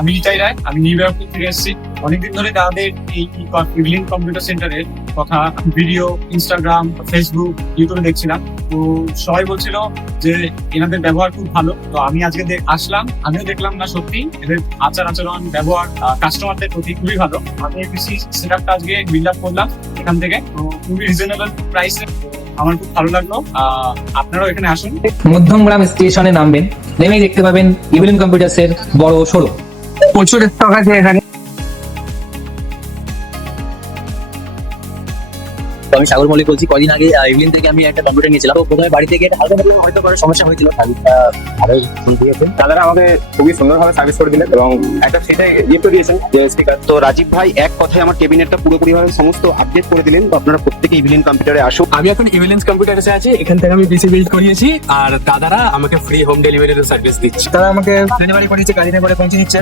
আমি নিতাই রায়, আমি new York থেকে এসেছি। অনেকদিন ধরে তাদের এই ইভিলিন কম্পিউটার সেন্টারের কথা ভিডিও, ইনস্টাগ্রাম, ফেসবুক, ইউটিউবে দেখছিলাম। তো সবাই বলছিল যে এনাদের ব্যবহার খুব ভালো। তো আমি আজকে আসলাম, আমিও দেখলাম না সত্যি এদের আচার আচরণ, ব্যবহার কাস্টমারদের প্রতি খুবই ভালো। আমি এবিসি সেট আপটা আজকে বিল্ড আপ করলাম এখান থেকে। তো খুবই রিজনেবল প্রাইসে আমার খুব ভালো লাগলো। আপনারাও এখানে আসুন। মধ্যমগ্রাম স্টেশনে নামবেন, নেমেই দেখতে পাবেন ইভিলিন কম্পিউটার্সের বড় শোরুম। প্রচুর স্টক আছে এখানে। তো আমি সাগর মল্লিক বলছি। কদিন আগে ইভিলিন থেকে আমি একটা কম্পিউটার নিয়েছিলাম। তো প্রথমে বাড়ি থেকে হালকা পাতলা হয়তো করার সমস্যা হয়েছিল, সার্ভিসটা ভালোই দিয়েছে। দাদারা আমাকে খুবই সুন্দরভাবে সার্ভিস করে দিলেন এবং একটা সেটাই গিফট দিয়েছেন যে স্টিকার। তো রাজীব ভাই এক কথায় আমার কেবিনেটটা পুরোপুরি ভাবে সমস্ত আপডেট করে দিলেন। তো আপনারা প্রত্যেকে ইভিলিন কম্পিউটারে আসুন। আমি এখন ইভিলেন্স কম্পিউটারে আছি, এখান থেকে আমি পিসি বিল্ড করিয়েছি আর দাদারা আমাকে ফ্রি হোম ডেলিভারির সার্ভিস দিচ্ছে। তারা আমাকে ডেলিভারি করিয়েছে, গাড়ি নিয়ে করে পৌঁছে দিচ্ছে।